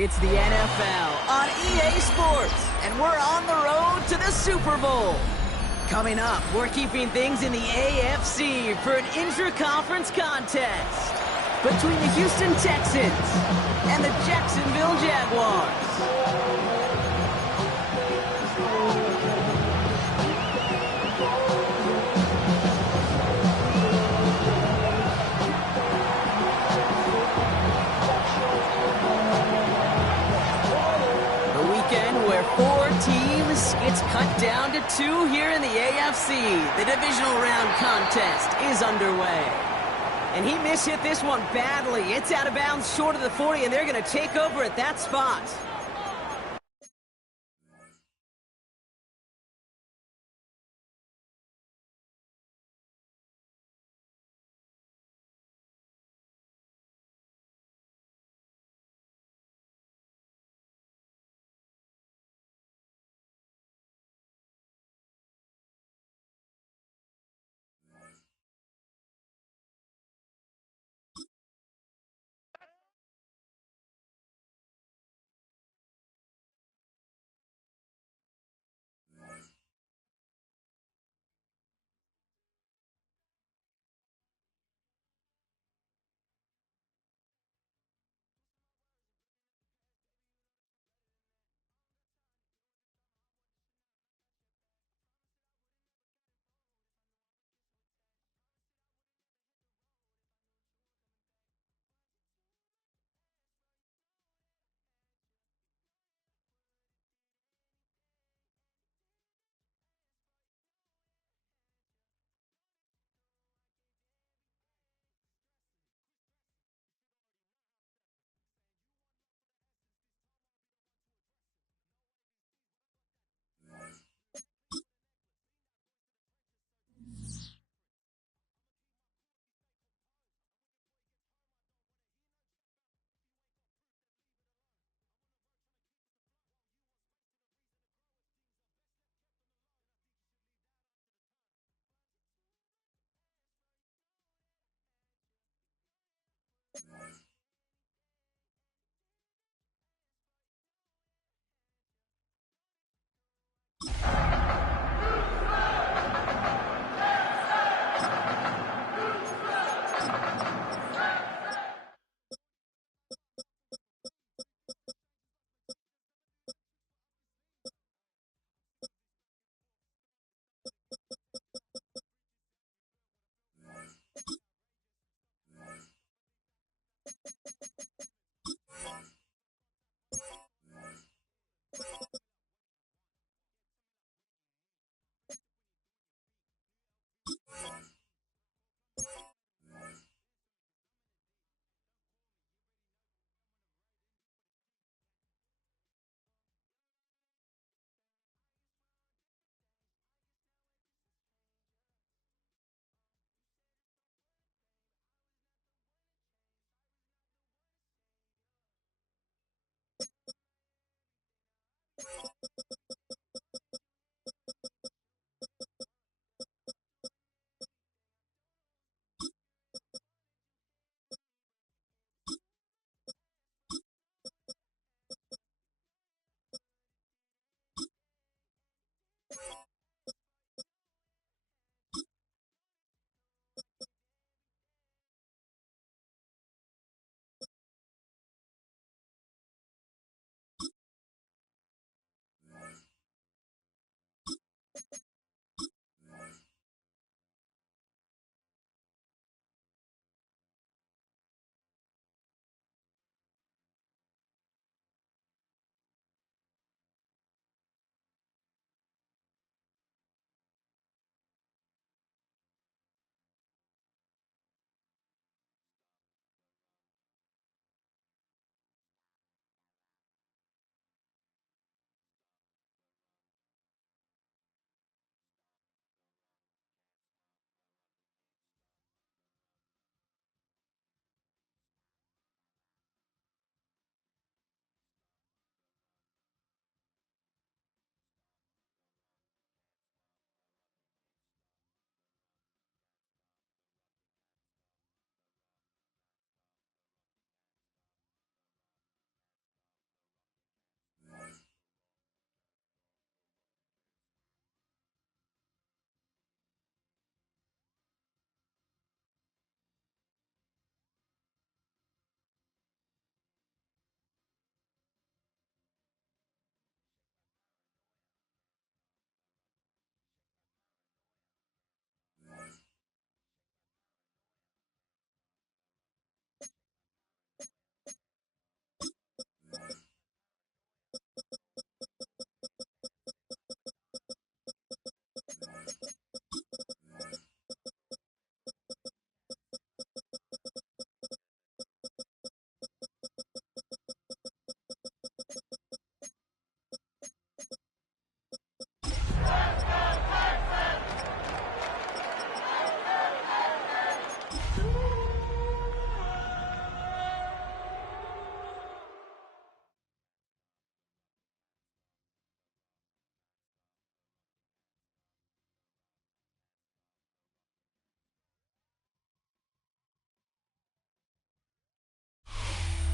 It's the NFL on EA Sports, and we're on the road to the Super Bowl. Coming up, we're keeping things in the AFC for an intra-conference contest between the Houston Texans and the Jacksonville Jaguars. Where 4 teams gets cut down to 2 here in the AFC. The divisional round contest is underway. And he mishit this one badly. It's out of bounds short of the 40, and they're going to take over at that spot.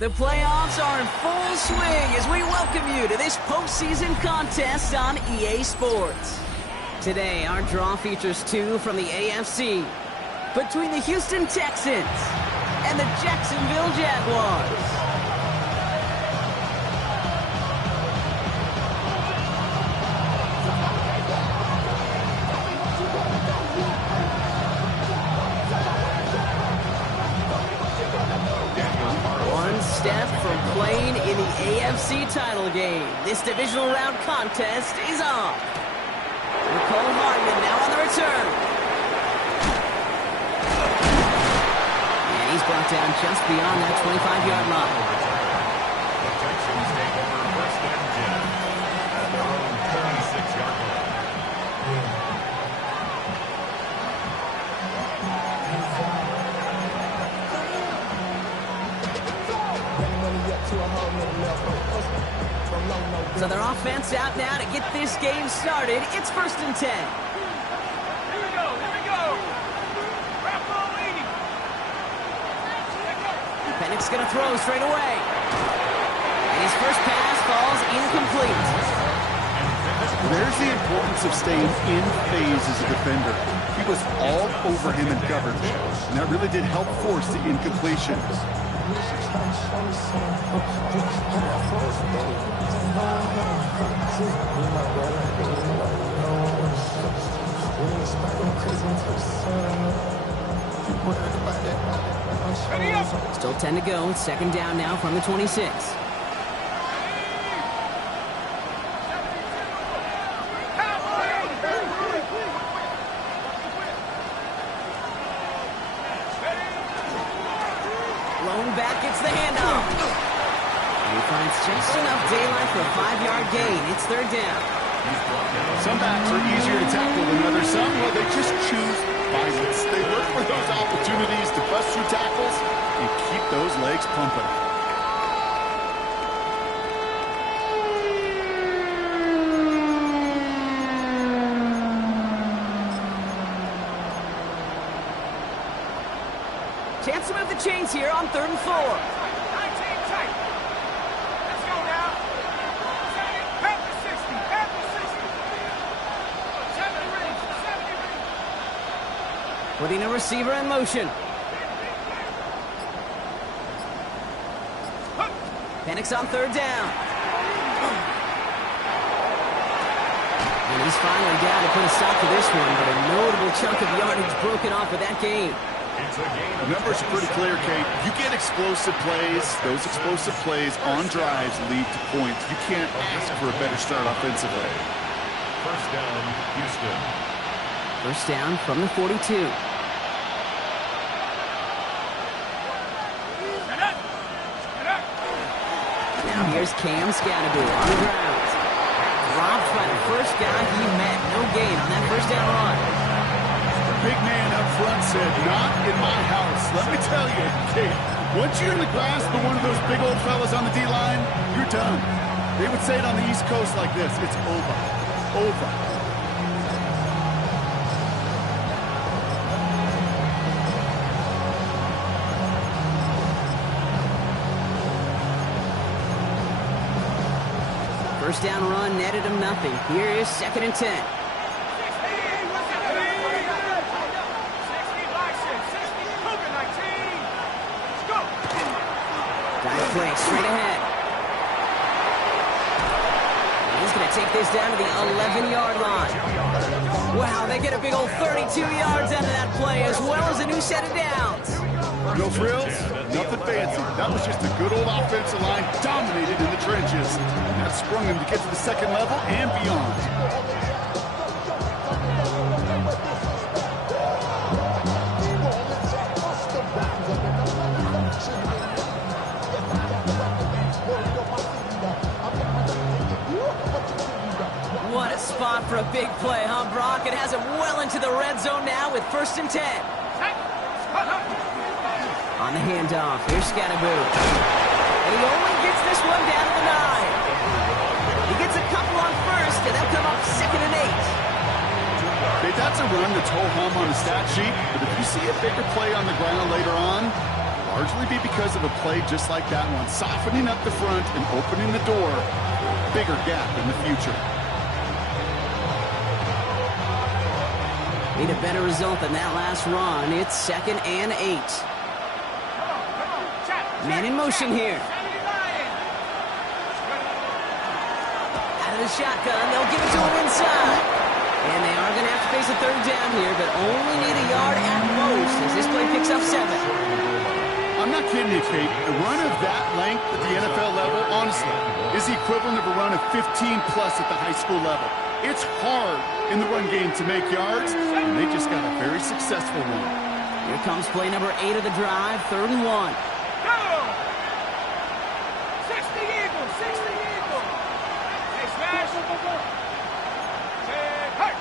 The playoffs are in full swing as we welcome you to this postseason contest on EA Sports. Today, our draw features two from the AFC between the Houston Texans and the Jacksonville Jaguars. Step from playing in the AFC title game. This divisional round contest is on. Nicole Hardman now on the return. And he's brought down just beyond that 25-yard line. The Texans take over first and 10 at their own 36-yard line. So their offense out now to get this game started. It's first and 10. Here we go. Penix going to throw straight away. And his first pass falls incomplete. There's the importance of staying in phase as a defender. He was all over him in coverage, and that really did help force the incompletion. Still 10 to go. Second down now from the 26. Blown back, gets the handoff. He finds just enough daylight for a 5-yard gain. It's third down. Some backs are easier to tackle than others. Some, well, they just choose violence. They look for those opportunities to bust through tackles and keep those legs pumping. Chance to move the chains here on 3rd and 4. 19 tight. Let's go now. Half the 60. Half the 60. 70 rings. Putting a receiver in motion. Penix on 3rd down. And he's finally down to put a stop to this one, but a notable chunk of yardage broken off with that game. The numbers are pretty clear, Kate. You get explosive plays. Those explosive plays on drives lead to points. You can't ask for a better start offensively. First down, Houston. First down from the 42. Now here's Cam Scatterby on the ground. Dropped by the first guy he met. No gain on that first down run. Big man up front said, not in my house. Let me tell you, Kate, once you're in the grasp of one of those big old fellas on the D-line, you're done. They would say it on the East Coast like this, it's over. Over. First down run netted him nothing. Here is 2nd and 10. Play straight ahead. He's going to take this down to the 11-yard line. Wow, they get a big old 32 yards out of that play, as well as a new set of downs. No frills, nothing fancy. That was just a good old offensive line dominated in the trenches. And that sprung them to get to the second level and beyond. What a spot for a big play, huh, Brock? It has him well into the red zone now with 1st and 10. On the handoff, here's Scatterby. And he only gets this one down to the 9. He gets a couple on 1st, and they'll come up 2nd and 8. Hey, that's a run that's ho-hum on the stat sheet, but if you see a bigger play on the ground later on, largely be because of a play just like that one, softening up the front and opening the door for a bigger gap in the future. Need a better result than that last run. It's 2nd and 8. Man in motion here. Out of the shotgun, they'll give it to him inside. And they are going to have to face a 3rd down here, but only need a yard at most as this play picks up 7. I'm not kidding you, Kate. A run of that length at the NFL level, honestly, is the equivalent of a run of 15-plus at the high school level. It's hard in the run game to make yards, and they just got a very successful one. Here comes play number 8 of the drive, 3rd and 1. Go! 60 Eagles, 60 Eagles. Hey, smash. Hey,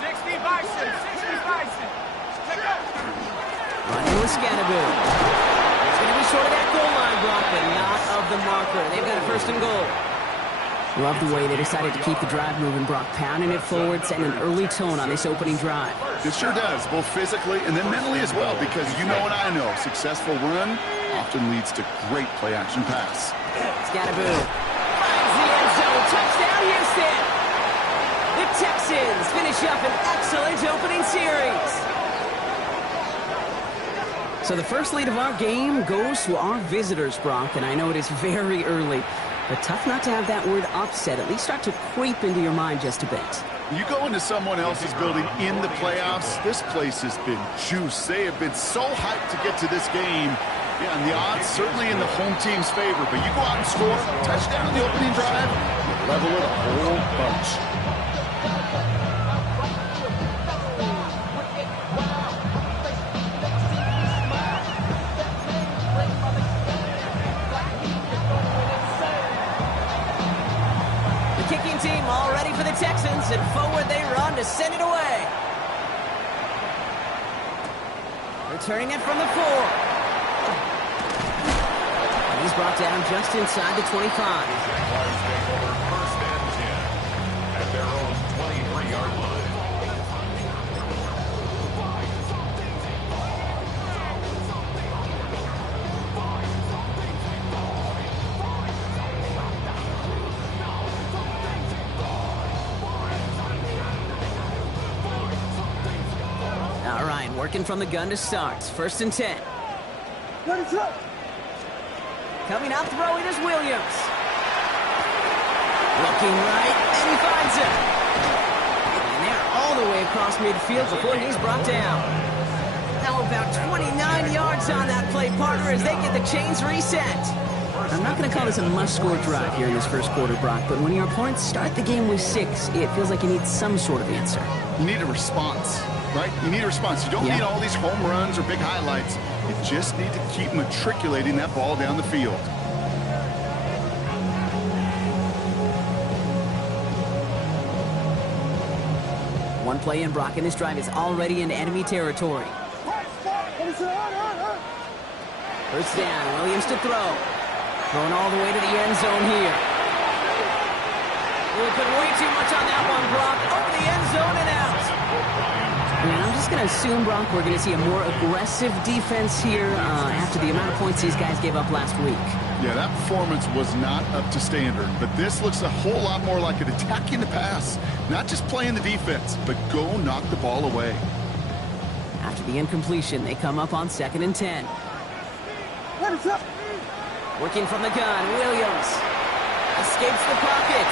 60 Bison, 60 Bison. Check out. Running with Scatterbill. It's going to be short of that goal line, Brock, but not of the marker. They've got a 1st and goal. Love the way they decided to keep the drive moving, Brock, pounding it forward, setting an early tone on this opening drive. It sure does, both physically and then mentally as well, because you know and I know, successful run often leads to great play-action pass. Scatterbill finds the end zone. Touchdown, Houston! The Texans finish up an excellent opening series. So the first lead of our game goes to our visitors, Brock, and I know it is very early, but tough not to have that word upset at least start to creep into your mind just a bit. You go into someone else's building in the playoffs, this place has been juiced. They have been so hyped to get to this game. Yeah, and the odds certainly in the home team's favor, but you go out and score a touchdown in the opening drive, you level it a whole bunch. Team all ready for the Texans, and forward they run to send it away. Returning it from the 4. And he's brought down just inside the 25. Jaguars take over 1st and 10 at their own 23-yard line. All right, working from the gun to start. 1st and 10. Coming out throwing is Williams. Looking right, and he finds it. And they're all the way across midfield before he's brought down. Now about 29 yards on that play, partner, as they get the chains reset. I'm not going to call this a must-score drive here in this first quarter, Brock, but when your opponents start the game with 6, it feels like you need some sort of answer. You need a response, right? You need a response. You don't need all these home runs or big highlights. You just need to keep matriculating that ball down the field. One play in, Brock, and this drive is already into enemy territory. 1st down, Williams to throw. Throwing all the way to the end zone here. Well, put way too much on that one, Brock. Over the end zone and out. And I'm just going to assume, Brock, we're going to see a more aggressive defense here after the amount of points these guys gave up last week. Yeah, that performance was not up to standard, but this looks a whole lot more like an attacking the pass. Not just playing the defense, but go knock the ball away. After the incompletion, they come up on 2nd and 10. Working from the gun, Williams escapes the pocket.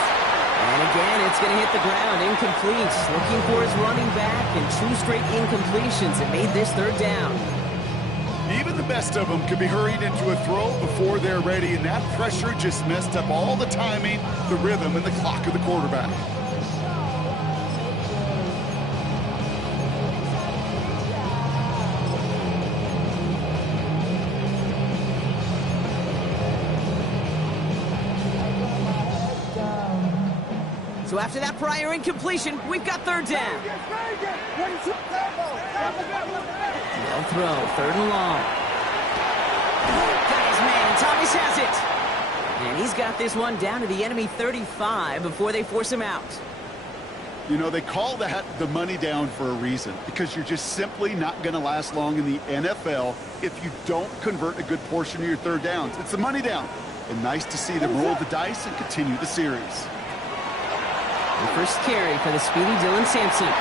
And again, it's going to hit the ground, incomplete. Looking for his running back, and 2 straight incompletions. It made this 3rd down. Even the best of them could be hurried into a throw before they're ready, and that pressure just messed up all the timing, the rhythm, and the clock of the quarterback. So after that prior incompletion, we've got 3rd down. They'll throw, 3rd and long. Got his man, Thomas has it. And he's got this one down to the enemy 35 before they force him out. You know, they call that the money down for a reason, because you're just simply not going to last long in the NFL if you don't convert a good portion of your third downs. It's the money down. And nice to see them roll the dice and continue the series. The first carry for the speedy Dylan Sampson. And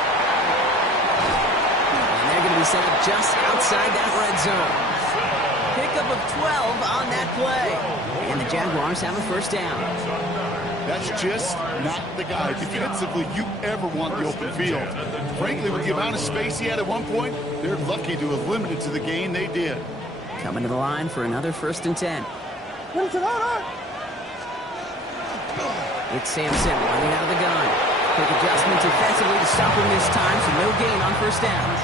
they're going to be set up just outside that red zone. Pickup of 12 on that play. And the Jaguars have a first down. That's just not the guy defensively you ever want the open field. Frankly, with the amount of space he had at one point, they're lucky to have limited to the gain they did. Coming to the line for another 1st and 10. It's Sampson running out of the gun. Quick adjustment defensively to stop him this time, so no gain on 1st down.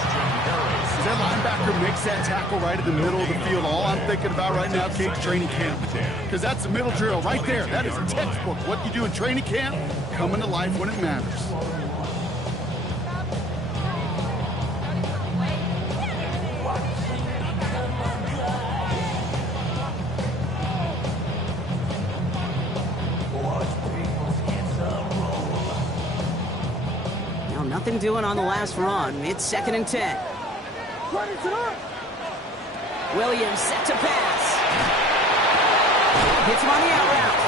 As that linebacker makes that tackle right in the middle of the field, all I'm thinking about right now, Kate's training camp. Because that's the middle drill right there. That is textbook. What you do in training camp, coming to life when it matters. Now nothing doing on the last run. It's 2nd and 10. Williams set to pass. Hits him on the out route.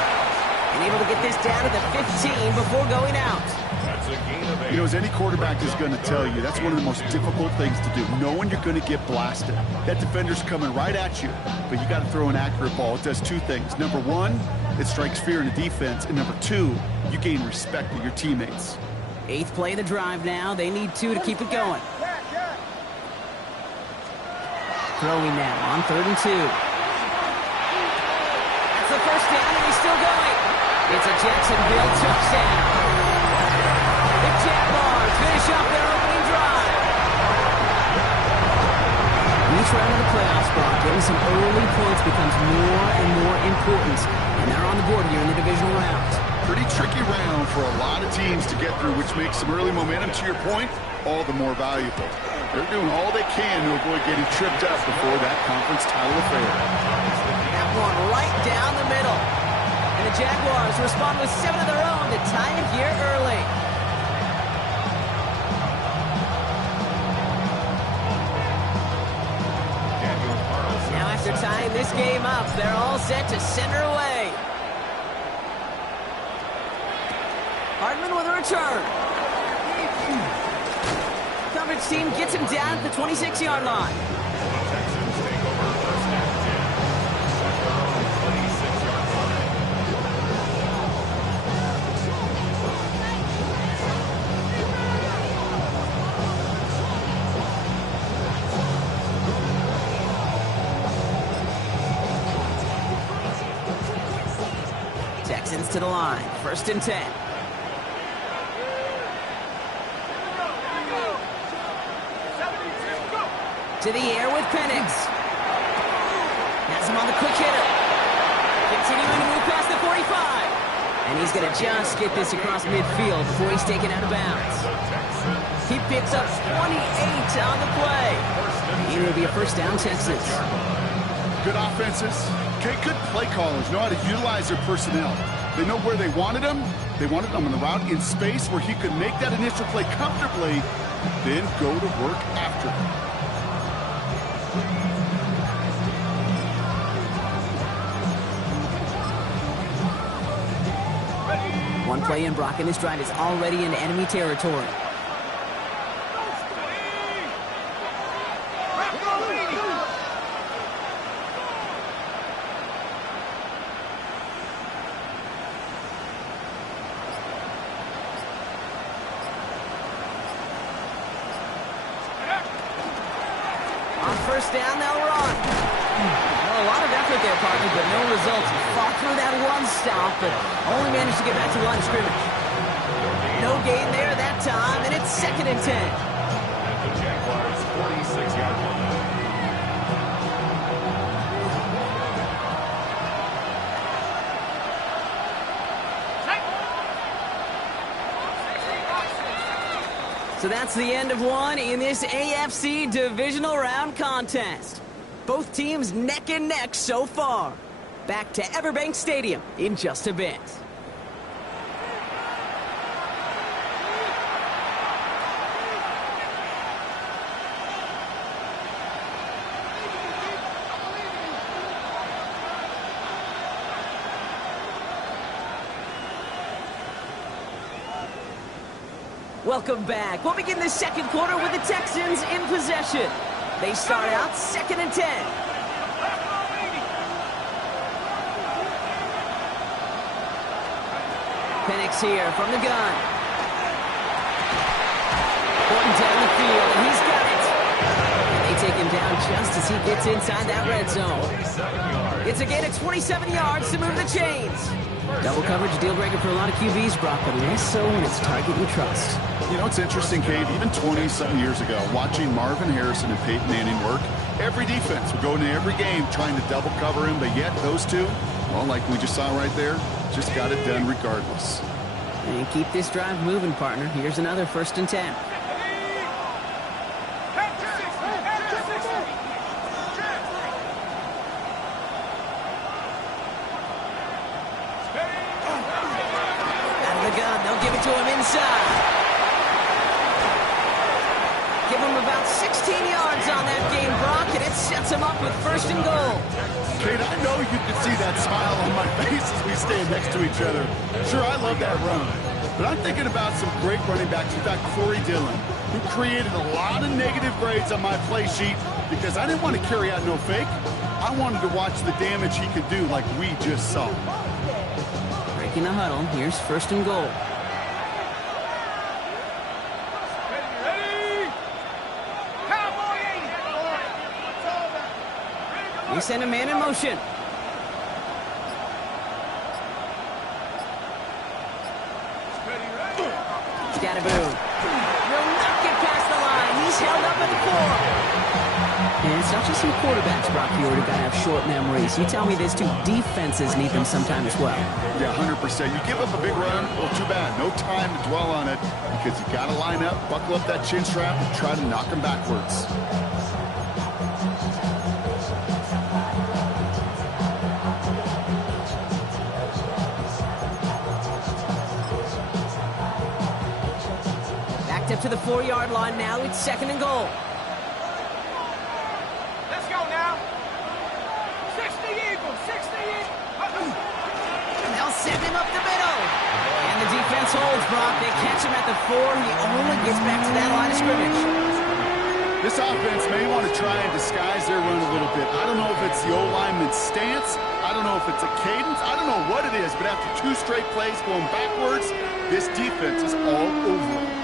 And able to get this down to the 15 before going out. That's a gain of 8. You know, as any quarterback is going to tell you, that's one of the most difficult things to do, knowing you're going to get blasted. That defender's coming right at you, but you got to throw an accurate ball. It does two things. Number one, it strikes fear in the defense, and number two, you gain respect of your teammates. 8th play of the drive now. They need 2 to keep it going. Throwing now on 3rd and 2. That's the first down, and he's still going. It's a Jacksonville touchdown. The Jaguars finish off their opening drive. Each round of the playoffs, Brock, getting some early points becomes more and more important, and they're on the board here in the divisional round. Pretty tricky round for a lot of teams to get through, which makes some early momentum, to your point, all the more valuable. They're doing all they can to avoid getting tripped up before that conference title affair. That one right down the middle. And the Jaguars respond with 7 of their own to tie it here early. Now after tying this game up, they're all set to center away. Hardman with a return. Coverage team gets him down at the 26-yard line. Texans take over 1st and 10. At their own 26-yard line. Texans to the line. 1st and 10. To the air with Penix. Has him on the quick hitter. Continuing to move past the 45. And he's going to just get this across midfield before he's taken out of bounds. He picks up 28 on the play. It will be a 1st down, Texans. Good offenses. Okay, good play callers know how to utilize their personnel. They know where they wanted them. They wanted them on the route in space where he could make that initial play comfortably, then go to work after it. One play in, Brock, and this drive is already in enemy territory. On 1st down, they'll run. Well, a lot of effort there, partner, but no results. He fought through that one stop, but only managed to get back to the line of scrimmage. No gain there that time, and it's 2nd and 10. At the Jaguars' 46-yard line. So that's the end of one in this AFC divisional round contest. Both teams neck and neck so far. back to Everbank Stadium in just a bit. Welcome back. We'll begin the second quarter with the Texans in possession. They start out 2nd and 10. Penix here from the gun. Pointing down the field, and he's got it. And they take him down just as he gets inside that red zone. It's a gain of 27 yards to move the chains. Double coverage, deal breaker for a lot of QBs, Brock, but less so when it's target you trust. You know, it's interesting, Cave, even 20-something years ago, watching Marvin Harrison and Peyton Manning work, every defense would go into every game trying to double cover him, but yet those two, well, like we just saw right there, just got it done regardless. And keep this drive moving, partner. Here's another 1st and 10. To him inside. Give him about 16 yards on that game, Brock, and it sets him up with 1st and goal. Kate, I know you can see that smile on my face as we stand next to each other. Sure, I love that run. But I'm thinking about some great running backs. In fact, Corey Dillon, who created a lot of negative grades on my play sheet because I didn't want to carry out no fake. I wanted to watch the damage he could do like we just saw. Breaking the huddle. Here's 1st and goal. We send a man in motion. Scatterboo. Will not get past the line. He's held up at the 4. And it's not just some quarterbacks, Brock, you already got to have short memories. You tell me this too, defenses need them sometime as well. Yeah, 100%. You give up a big run, well, too bad. No time to dwell on it because you got to line up, buckle up that chin strap, and try to knock him backwards. Up to the 4-yard line now. It's 2nd and goal. Let's go now. 60 Eagles, 60 Eagles. They'll send him up the middle. And the defense holds, Brock. They catch him at the 4. He only gets back to that line of scrimmage. This offense may want to try and disguise their run a little bit. I don't know if it's the O-lineman's stance. I don't know if it's a cadence. I don't know what it is, but after 2 straight plays going backwards, this defense is all over it.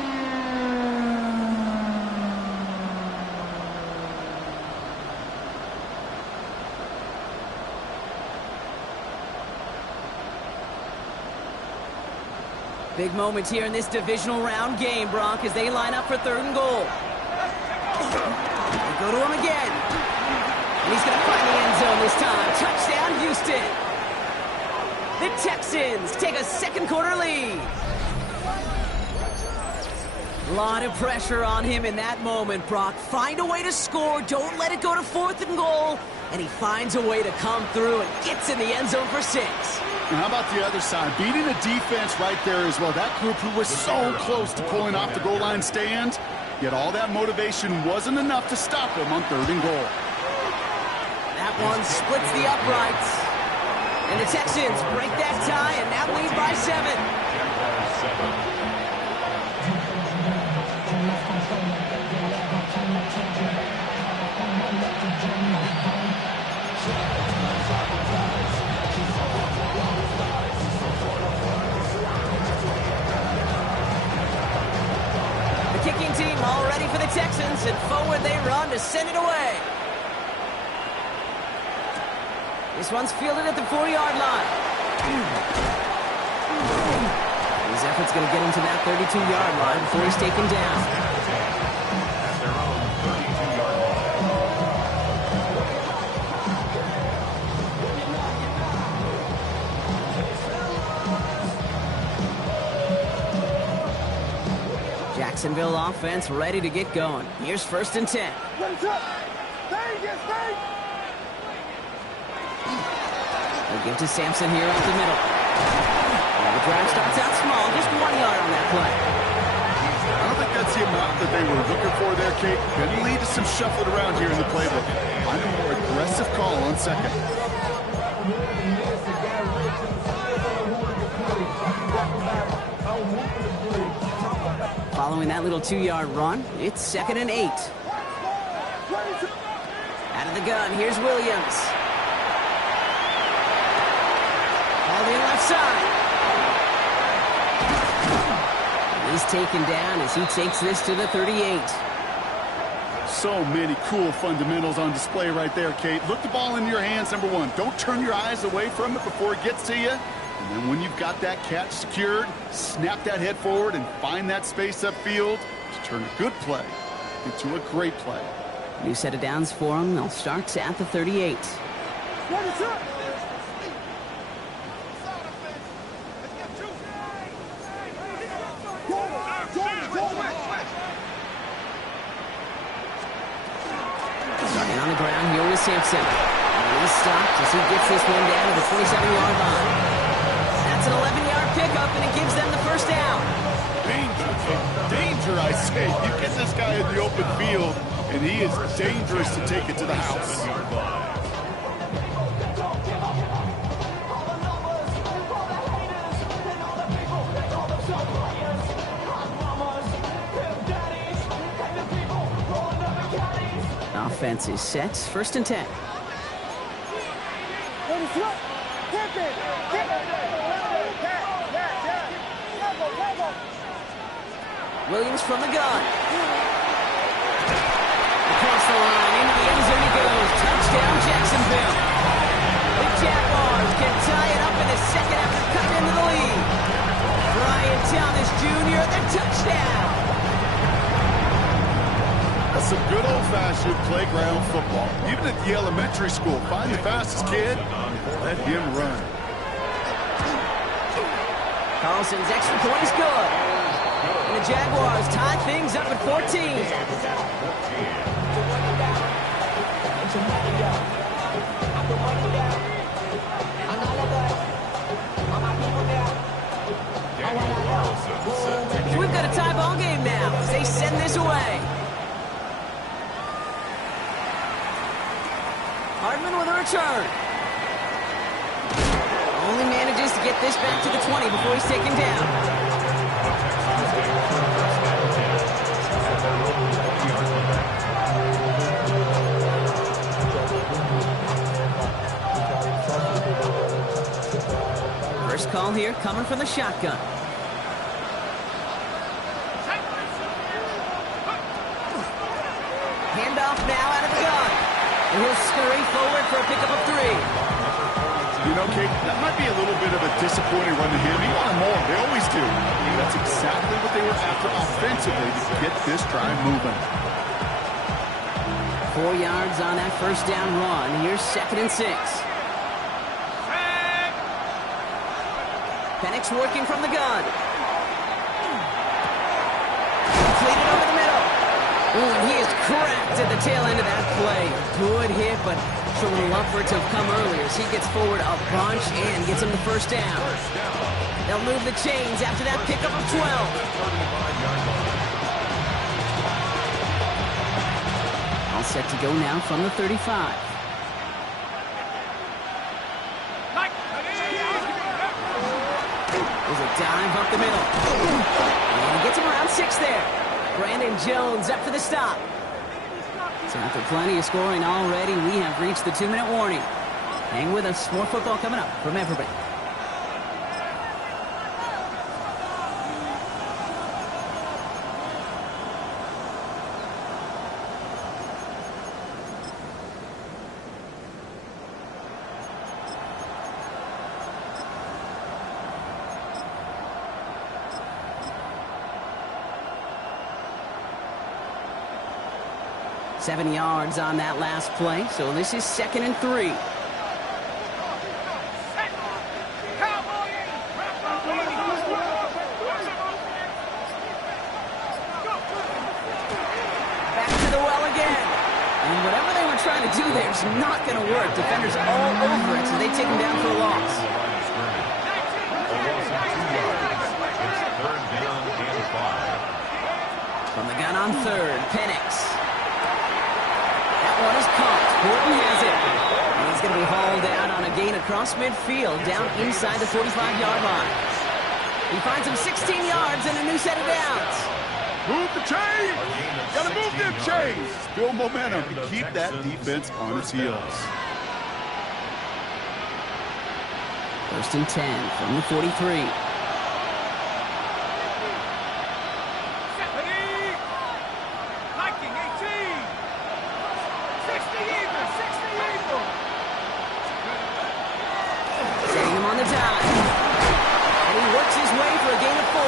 Big moments here in this divisional round game, Brock, as they line up for 3rd and goal. They go to him again. And he's going to find the end zone this time. Touchdown, Houston. The Texans take a 2nd quarter lead. A lot of pressure on him in that moment, Brock. Find a way to score. Don't let it go to 4th and goal. And he finds a way to come through and gets in the end zone for 6. And how about the other side? Beating the defense right there as well. That group who was so close to pulling off the goal line stand, yet all that motivation wasn't enough to stop them on 3rd and goal. That one splits the uprights. And the Texans break that tie and now lead by 7. Kicking team all ready for the Texans, and forward they run to send it away. This one's fielded at the 4-yard line. His effort's going to get him to that 32-yard line before he's taken down. At their own 32-yard Jacksonville offense ready to get going. Here's 1st and 10. Give to Sampson here up the middle. And the drive starts out small, just 1 yard on that play. I don't think that's the amount that they were looking for there, Kate. Can lead to some shuffling around here in the playbook. I'm a more aggressive call on second. Following that little 2-yard run, it's 2nd and 8. Out of the gun, here's Williams. All in left side. He's taken down as he takes this to the 38. So many cool fundamentals on display right there, Kate. Look the ball in your hands, number one. Don't turn your eyes away from it before it gets to you. And then when you've got that catch secured, snap that head forward and find that space upfield to turn a good play into a great play. New set of downs for him. They'll start at the 38. Starting on the ground here with Sampson. And he's stopped as he gets this one down to the 27-yard line. That's an 11-yard pickup, and it gives them the first down. Danger, danger, I say. You get this guy in the open field, and he is dangerous to take it to the house. Offense is set. 1st and 10. Williams from the gun. Across the line, into the end zone he goes. Touchdown, Jacksonville. The Jaguars can tie it up in the second after cutting into the lead. Brian Thomas Jr., the touchdown. That's some good old-fashioned playground football. Even at the elementary school, find the fastest kid, let him run. Carlson's extra point is good. And the Jaguars tie things up at 14. We've got a tie ball game now as they send this away. Hardman with a return. Only manages to get this back to the 20 before he's taken down. First call here coming from the shotgun. Handoff now out of the gun. And he'll scurry forward for a pickup of 3. You know, Kate, that might be a little bit of a disappointing run to him. He wanted more. They always do. That's exactly what they were after offensively to get this drive moving. 4 yards on that first down run. Here's 2nd and 6. Penix working from the gun. Completed over the middle. Ooh, and he is cracked at the tail end of that play. Good hit, but a little upward to have come earlier as he gets forward a bunch and gets him the first down. They'll move the chains after that pickup of 12. All set to go now from the 35. There's a dive up the middle. And he gets him around 6 there. Brandon Jones up for the stop. So after plenty of scoring already, we have reached the 2-minute warning. Hang with us. More football coming up from everybody. Seven yards on that last play, so this is 2nd and 3. Back to the well again. And whatever they were trying trying to do there is not going to work. Defenders all over it, so they take him down for a loss. From the gun on third, Penix. That one is caught. Morton has it. And he's going to be hauled out on a gain across midfield, down inside the 45-yard line. He finds him 16 yards and a new set of downs. Move the chains! Gotta move them chains! Build momentum to keep that defense on its heels. 1st and 10 from the 43. Setting him on the dive. And he works his way for a gain of 4.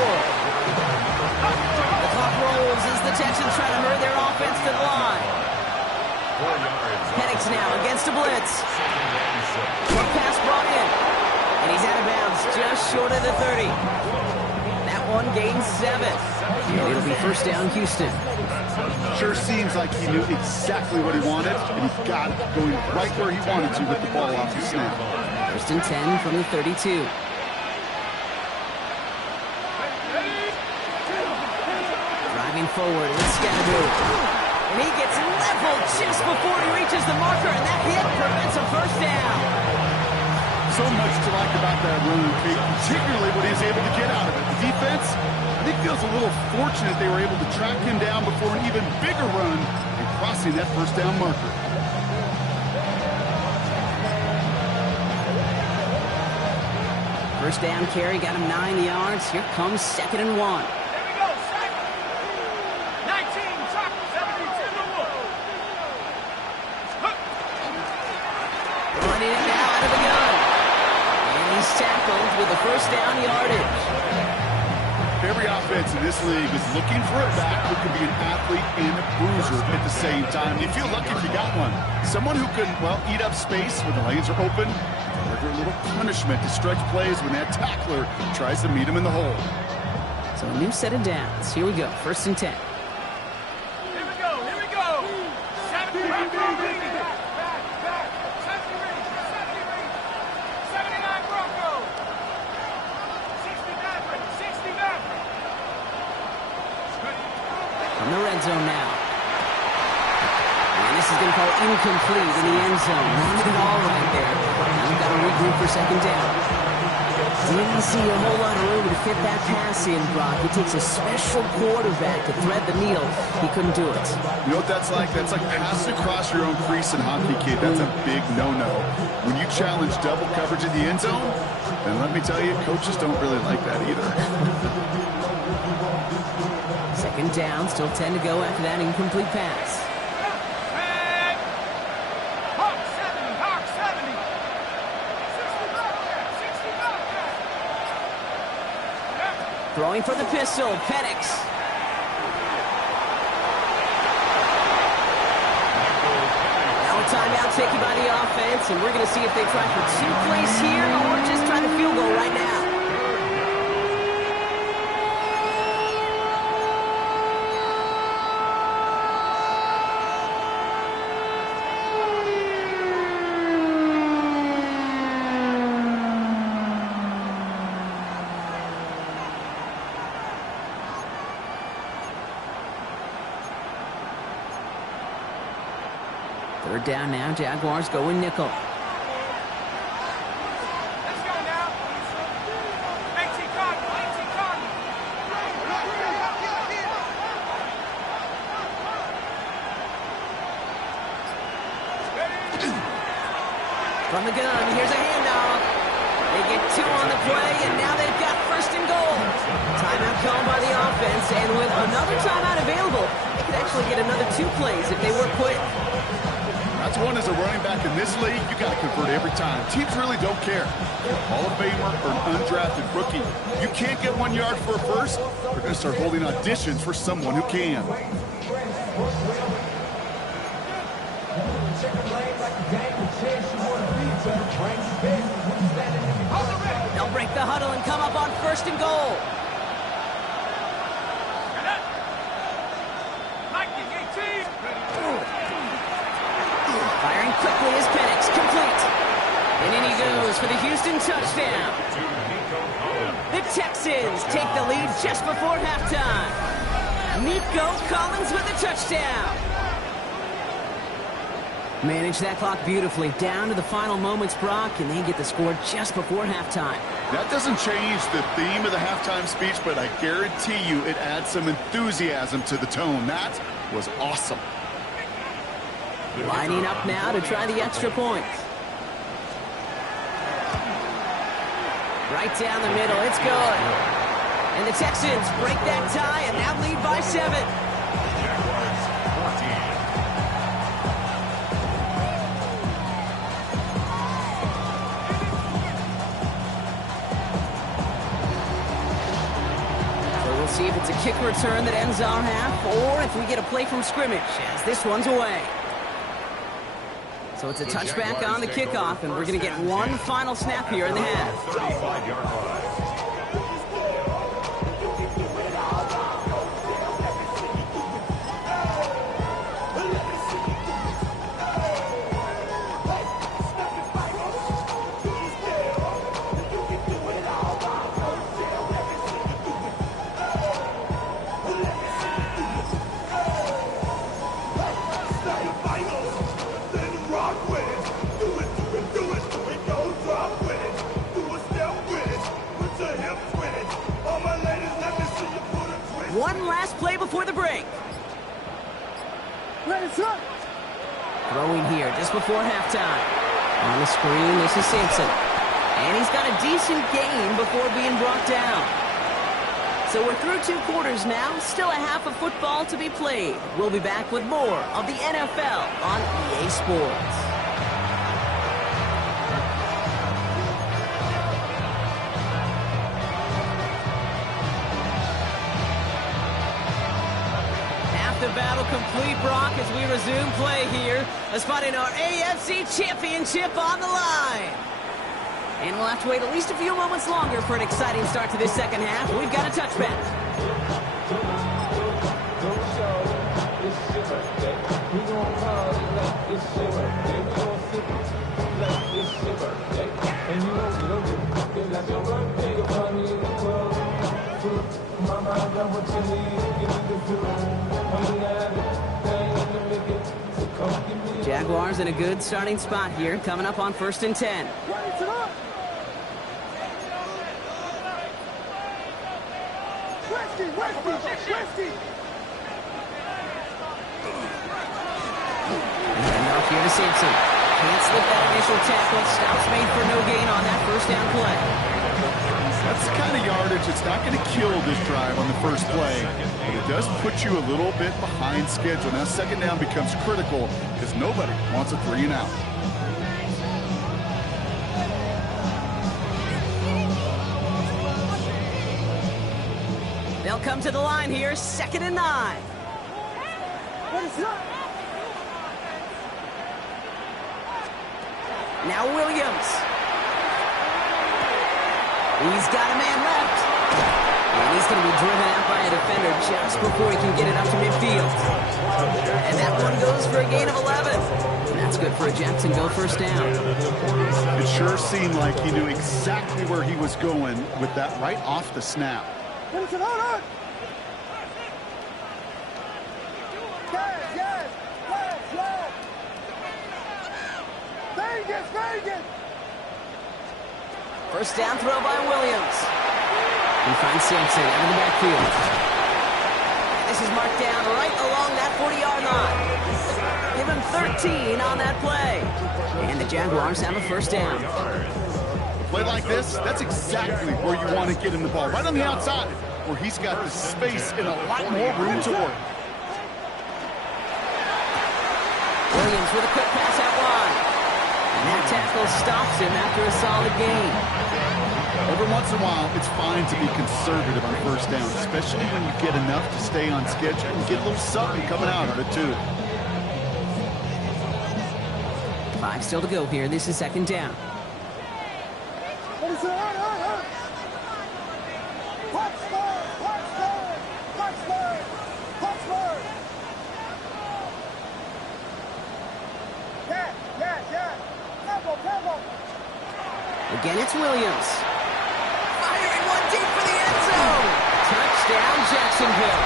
The clock rolls as the Texans try to hurry their offense to the line. Penix now against a blitz. Short pass brought in. And he's out of bounds just short of the 30. That one gains 7. And it'll be 1st down Houston. Sure seems like he knew exactly what he wanted, and he got it going right where he wanted to with the ball off the snap. 1st and 10 from the 32. Driving forward with Scatterbo. And he gets leveled just before he reaches the marker, and that hit prevents a 1st down. So much to like about that run, Kate, particularly what he was able to get out of it. The defense, I think, feels a little fortunate they were able to track him down before an even bigger run and crossing that 1st down marker. First down carry got him 9 yards. Here comes 2nd and 1. Here we go, second. 19, top 72 to Wolf. Running it now out of the gun. And he's tackled with the 1st down yardage. Every offense in this league is looking for a back who can be an athlete and a bruiser at the same time. You feel lucky if you got one. Someone who can, well, eat up space when the lanes are open. A little punishment to stretch plays when that tackler tries to meet him in the hole. So a new set of downs. Here we go. 1st and 10. Here we go, here we go. 70 back, back. 79 Bronco. 60 Maverick, 60 Maverick. From the red zone now. And this is going to fall incomplete in the end zone. Not at all right there. Now we've got to regroup for 2nd down. Didn't see a whole lot of room to fit that pass in, Brock. It takes a special quarterback to thread the needle. He couldn't do it. You know what that's like? That's like passing across your own crease in hockey, kid. That's a big no-no. When you challenge double coverage in the end zone, then let me tell you, coaches don't really like that either. 2nd down, still 10 to go after that incomplete pass. Hawk 70, Hawk 70. 60 back there, 60 back there. Throwing for the pistol, Penix. Now a timeout taken by the offense, and we're going to see if they try for 2 plays here or just try to field goal right now. Third down now, Jaguars going nickel. Let's go now. 18 Cardinal, 18 Cardinal. From the gun, here's a handoff. They get 2 on the play, and now they've got 1st and goal. Timeout called by the offense, and with another timeout available, they could actually get another 2 plays if they work quick. That's one as a running back in this league, you got to convert every time. Teams really don't care. You're a Hall of Famer or an undrafted rookie. You can't get 1 yard for a first, they're going to start holding auditions for someone who can. They'll break the huddle and come up on 1st and goal. quickly as Penix, complete. And in he goes for the Houston touchdown. The Texans take the lead just before halftime. Nico Collins with a touchdown. Manage that clock beautifully down to the final moments, Brock, and they get the score just before halftime. That doesn't change the theme of the halftime speech, but I guarantee you it adds some enthusiasm to the tone. That was awesome. Lining up now to try the extra point. Right down the middle, it's good. And the Texans break that tie and now lead by 7. Jaguars 14. See if it's a kick return that ends our half, or if we get a play from scrimmage, as this one's away. So it's a touchback on the kickoff, and we're going to get one final snap here in the half. 35-yard line. One last play before the break. Throwing here just before halftime. On the screen, this is Sampson. And he's got a decent gain before being brought down. So we're through 2 quarters now. Still a half of football to be played. We'll be back with more of the NFL on EA Sports. The battle complete, Brock, as we resume play here. Let's find our AFC Championship on the line. And we'll have to wait at least a few moments longer for an exciting start to this second half. We've got a touchback. Jaguars in a good starting spot here, coming up on 1st and 10. And off here to Sampson. Can't slip that initial tackle. Stops made for no gain on that first down play. That's the kind of yardage that's not going to kill this drive on the first play, but it does put you a little bit behind schedule. Now second down becomes critical because nobody wants a 3 and out. They'll come to the line here, 2nd and 9. Now Williams. He's got a man left. And he's going to be driven out by a defender just before he can get it up to midfield. And that one goes for a gain of 11. And that's good for a Jacksonville first down. It sure seemed like he knew exactly where he was going with that right off the snap. First down throw by Williams. He finds Sampson out of the backfield. This is marked down right along that 40-yard line. Give him 13 on that play. And the Jaguars have a first down. A play like this, that's exactly where you want to get him the ball. Right on the outside, where he's got the space and a lot more room to work. Williams with a quick pass out wide. And that tackle stops him after a solid gain. Every once in a while, it's fine to be conservative on first down, especially when you get enough to stay on schedule and get a little something coming out of it, too. 5 still to go here. This is 2nd down. Again, it's Williams. Firing one deep for the end zone. Touchdown, Jacksonville.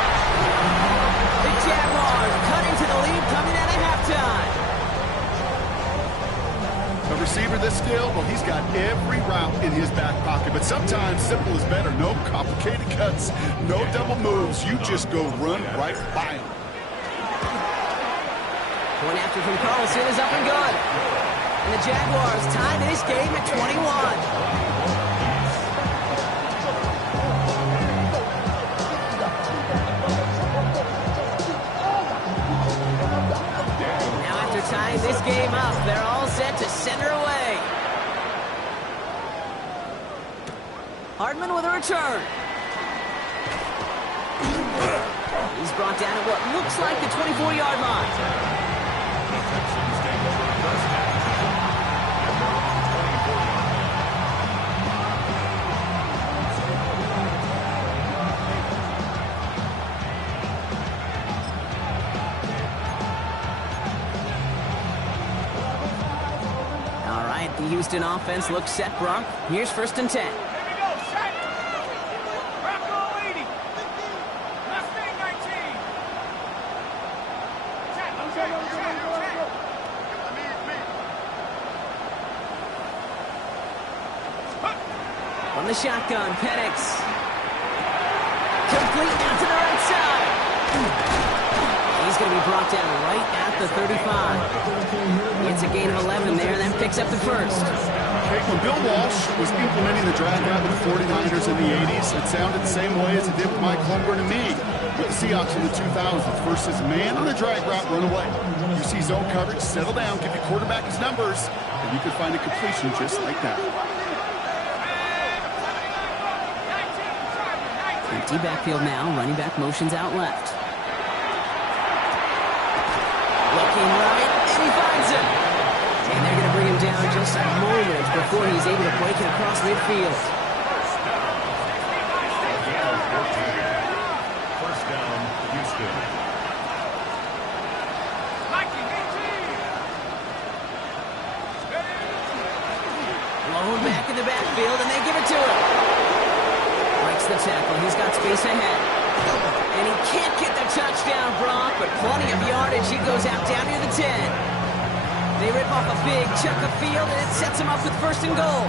The Jaguars cutting to the lead coming out of halftime. A receiver this skilled, well, he's got every route in his back pocket. But sometimes simple is better. No complicated cuts, no double moves. You just go run right by him. Point after from Carlson is up and good. And the Jaguars tie this game at 21. Tying this game up, they're all set to center away. Hardman with a return. He's brought down at what looks like the 24-yard line. The Texans take over first and 10 at their own 24-yard line. The Houston offense looks set, Brock. Here's 1st and 10. Here we go, shot. Bronco leading. Mustang 19. Check. From the shotgun, Penix. Complete out to the right side. He's going to be brought down right at the 35. It's a gain of 11 there, and then picks up the first. Okay, when Bill Walsh was implementing the drag route with the 49ers in the 80s, it sounded the same way as it did with Mike Holmgren and me with the Seahawks in the 2000s. Versus man on the drag route, run away. You see zone coverage, settle down, give your quarterback his numbers, and you can find a completion just like that. Empty backfield now, running back motions out left. Looking right, and he finds him. And they're going to bring him down just a moment before he's able to break it across midfield. First down, Houston. Blown back in the backfield, and they give it to him. Breaks the tackle. He's got space ahead. And he can't get the touchdown, Brock, but plenty of yardage. He goes out down near the 10. They rip off a big chunk of field, and it sets him up with 1st and goal.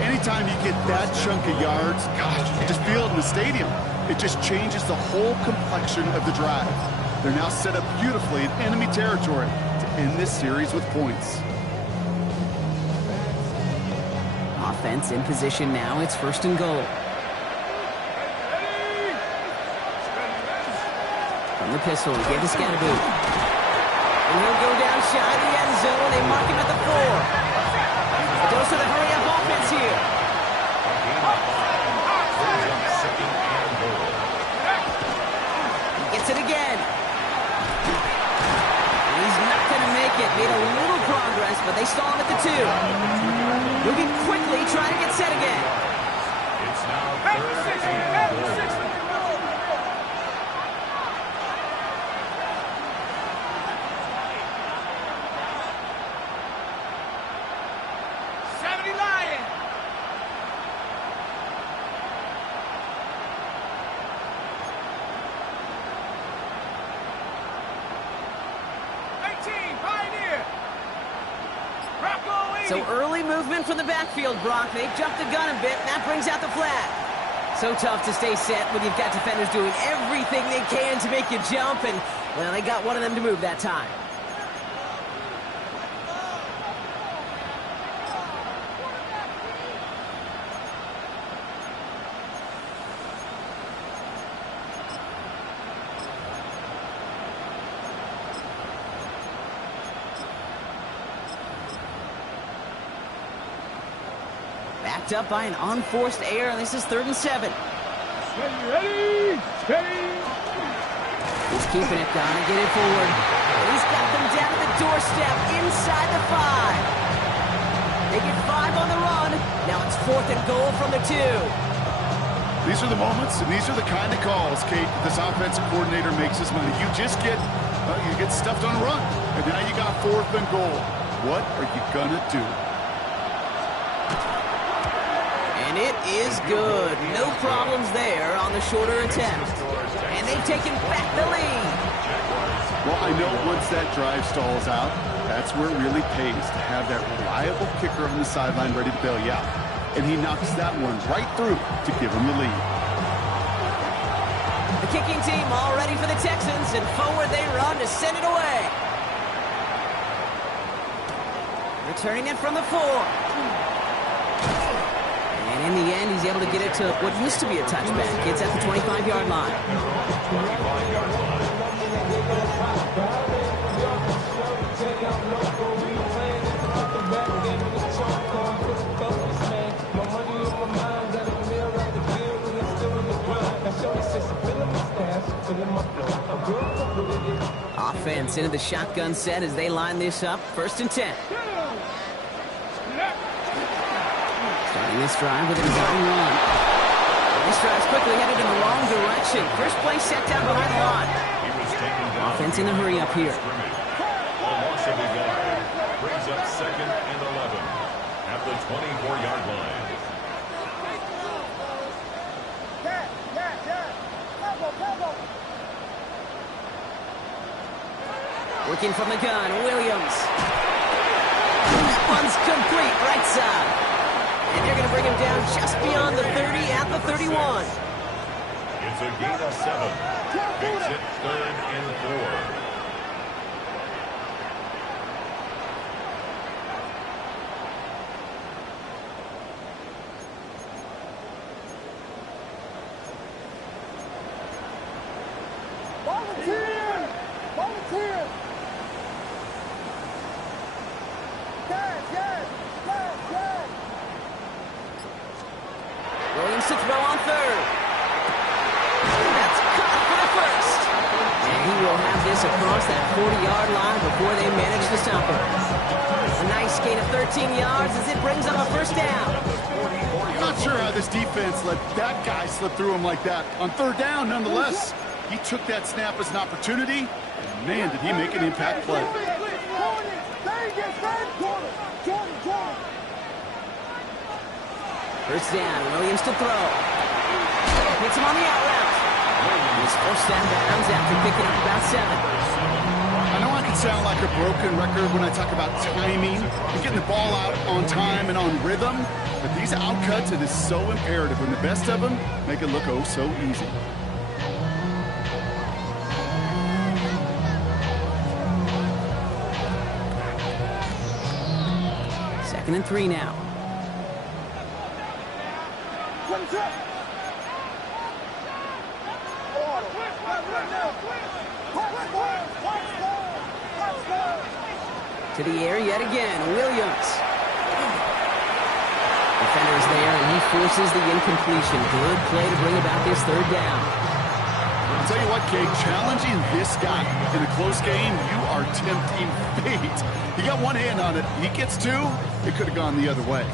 Anytime you get that chunk of yards, gosh, you just feel it in the stadium. It just changes the whole complexion of the drive. They're now set up beautifully in enemy territory to end this series with points. Offense in position now. It's 1st and goal. From the pistol, he gave to Scatterboot. And he'll go down shy of the end zone. They mark him at the 4. A dose of the hurry-up offense here. He gets it again. He's not going to make it. Made a little progress, but they stall him at the 2. Moving quickly, trying to get set again. It's now 3rd and goal. So early movement from the backfield, Brock. They've jumped the gun a bit, and that brings out the flag. So tough to stay set when you've got defenders doing everything they can to make you jump, and, well, they got one of them to move that time. Backed up by an unforced error, and this is 3rd and 7. Ready, steady. He's keeping it, gotta get it forward. He's got them down at the doorstep, inside the 5. They get 5 on the run. Now it's 4th and goal from the 2. These are the moments, and these are the kind of calls, Kate, that this offensive coordinator makes his money. You just get stuffed on a run, and now you got 4th and goal. What are you gonna do? it is good. No problems there on the shorter attempt. And they've taken back the lead. Well, I know once that drive stalls out, that's where it really pays to have that reliable kicker on the sideline ready to bail you out. And he knocks that one right through to give him the lead. The kicking team all ready for the Texans, and forward they run to send it away. Returning it from the 4. And in the end, he's able to get it to what used to be a touchback. It's at the 25-yard line. Offense into the shotgun set as they line this up. 1st and 10. Starting this drive with a design run. This drive's quickly headed in the wrong direction. First play set down behind the line. Offense in a hurry up here. Loss of a yard. Brings up 2nd and 11 at the 24-yard line. Working from the gun, Williams. That one's complete, right side. And they're going to bring him down just beyond the 30 at the 31. It's a gain of 7. Makes it 3rd and 4. Williams to throw on 3rd. That's caught for the 1st. And he will have this across that 40-yard line before they manage to stop him. A nice gain of 13 yards as it brings up a 1st down. I'm not sure how this defense let that guy slip through him like that. On 3rd down, nonetheless, he took that snap as an opportunity, and man, did he make an impact play. First down, Williams to throw. Hits him on the out route. He's forced out of bounds after picking up about 7. I know I can sound like a broken record when I talk about timing and getting the ball out on time and on rhythm, but these outcuts, it is so imperative when the best of them make it look oh so easy. Second and 3 now. To the air yet again, Williams. Defender's there, and he forces the incompletion. Good play to bring about this 3rd down. I'll tell you what, Kate, challenging this guy in a close game, you are tempting fate. He got one hand on it. He gets 2, it could have gone the other way.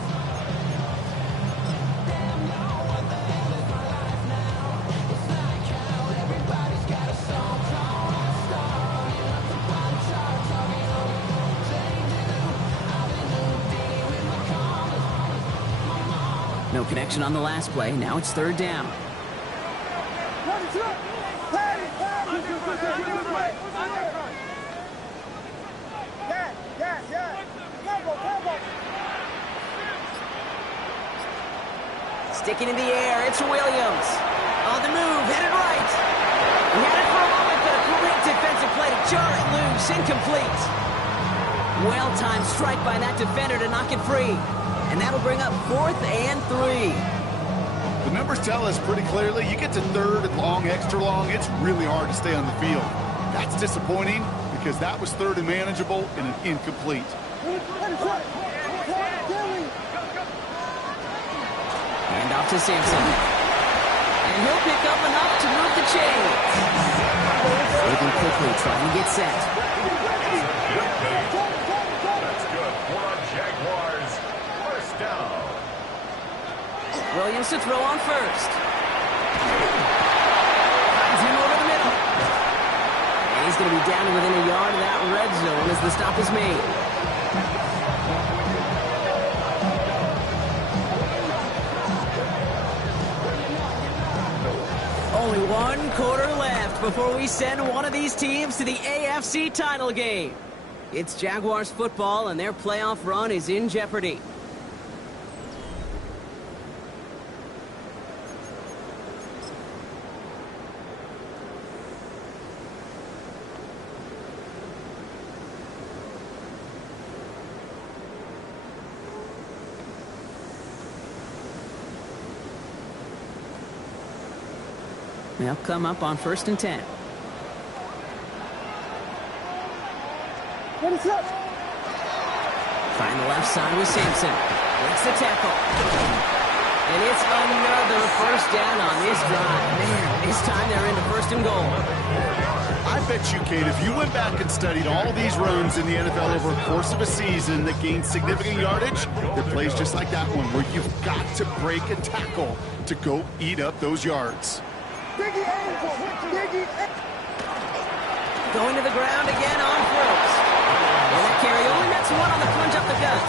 No connection on the last play. Now it's 3rd down. Sticking in the air, it's Williams. On the move, headed right. He had it for a moment, but a great defensive play to jar it loose. Incomplete. Well-timed strike by that defender to knock it free. And that'll bring up 4th and 3. The numbers tell us pretty clearly, you get to 3rd and long, extra long, it's really hard to stay on the field. That's disappointing because that was 3rd and manageable and an incomplete. Hand off to Sampson. And he'll pick up enough to move the chains. Moving quickly, trying to get set. That's good for a Jaguars 1st down. Williams to throw on 1st. Finds him over the middle. And he's going to be down to within a yard of that red zone as the stop is made. before we send one of these teams to the AFC title game. It's Jaguars football, and their playoff run is in jeopardy. They'll come up on 1st and 10. Find the left side with Sampson. Breaks the tackle. And it's another first down on this drive. Man, this time they're into 1st and goal. I bet you, Kate, if you went back and studied all of these runs in the NFL over the course of a season that gained significant yardage, there are plays just like that one where you've got to break a tackle to go eat up those yards. Going to the ground again on Brooks. And that carry only nets one on the plunge up the gut.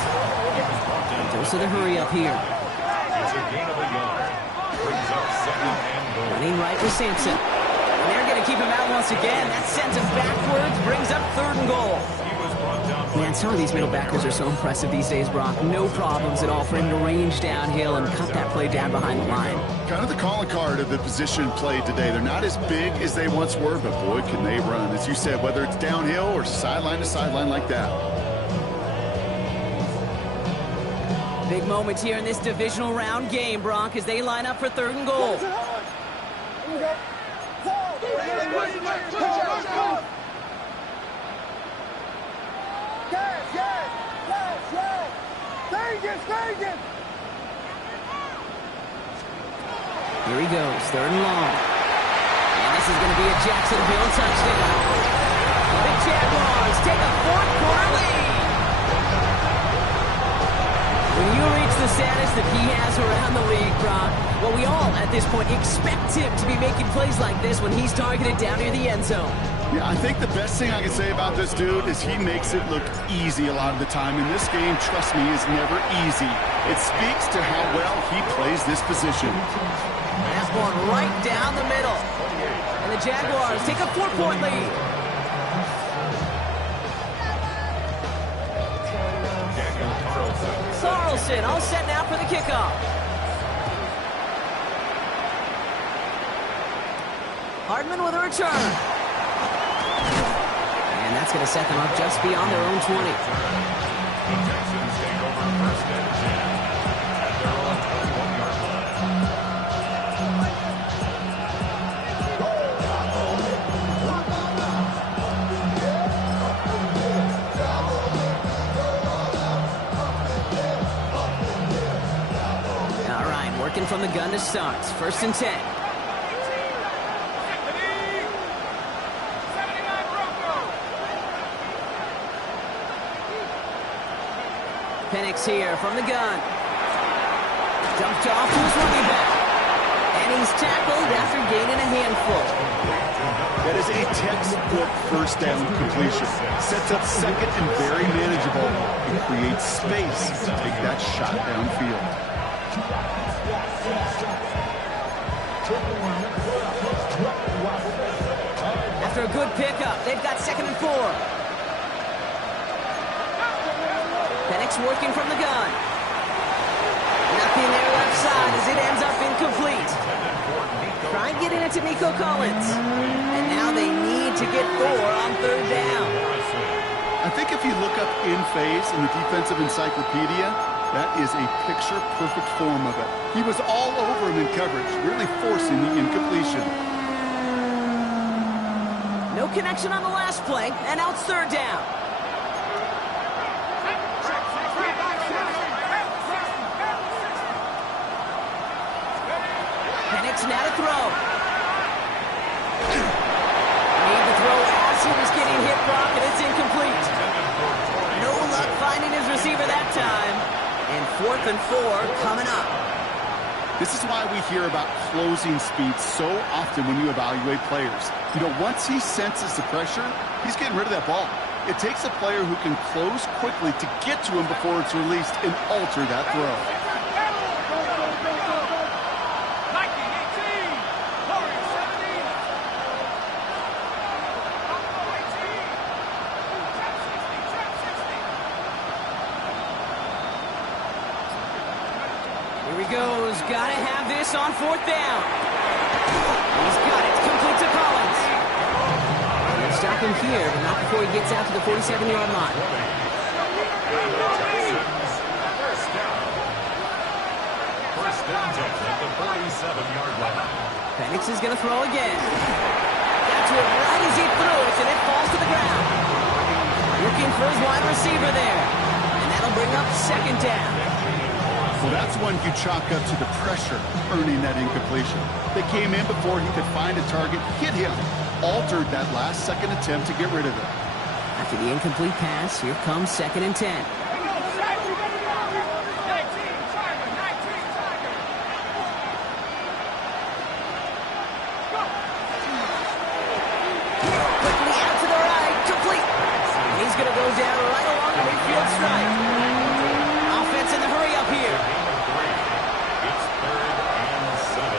Goes to the hurry up here. It's a gain of a yard. Brings up 2nd and goal. Running right with Sampson. And they're going to keep him out once again. That sends him backwards, brings up 3rd and goal. He was brought down by Man, some of these middle backers are so impressive these days, Brock. No problems at all for him to range downhill and cut that play down behind the line. Kind of the calling card of the position played today. They're not as big as they once were, but boy, can they run. As you said, whether it's downhill or sideline to sideline like that. Big moment here in this divisional round game, Brock, as they line up for 3rd and goal. Here he goes, 3rd and long. And this is going to be a Jacksonville touchdown. The Jaguars take a 4th-quarter lead. When you reach the status that he has around the league, Brock, well, we all, at this point, expect him to be making plays like this when he's targeted down near the end zone. Yeah, I think the best thing I can say about this dude is he makes it look easy a lot of the time. And this game, trust me, is never easy. It speaks to how well he plays this position. That's one right down the middle. And the Jaguars take a 4-point lead. Carlson all set now for the kickoff. Hardman with a return. And that's going to set them up just beyond their own 20. the Texans take over 1st and 10 at their own 21-yard line. All right, working from the gun to start. 1st and 10. Penix here from the gun. Dumped off to his running back. And he's tackled after gaining a handful. That is a textbook 1st down completion. Sets up 2nd and very manageable and creates space to take that shot downfield. After a good pickup, they've got 2nd and 4. Penix working from the gun. Nothing there left side as it ends up incomplete. Try getting it to Nico Collins. And now they need to get Thor on 3rd down. I think if you look up in phase in the defensive encyclopedia, that is a picture-perfect form of it. He was all over him in coverage, really forcing the incompletion. No connection on the last play, and now it's 3rd down. Penix now to throw. Need to throw as he was getting hit, Brock, and it's incomplete. No luck finding his receiver that time. And 4th and 4 coming up. This is why we hear about closing speed so often when you evaluate players. You know, once he senses the pressure, he's getting rid of that ball. It takes a player who can close quickly to get to him before it's released and alter that throw. Here he goes. Gotta have this on 4th down. He's got it. Complete to Collins. They'll stop him here, but not before he gets out to the 47-yard line. First and 10 at the 47-yard line. Penix is going to throw again. Got to it right as he throws, and it falls to the ground. Looking for his wide receiver there. And that'll bring up 2nd down. Well, that's one you chalk up to the pressure earning that incompletion. They came in before he could find a target, hit him, altered that last-second attempt to get rid of it. After the incomplete pass, here comes 2nd and 10. Quickly out to the right, complete. And he's going to go down right along the midfield stripe. Offense in the hurry up here. It's 3rd and 7.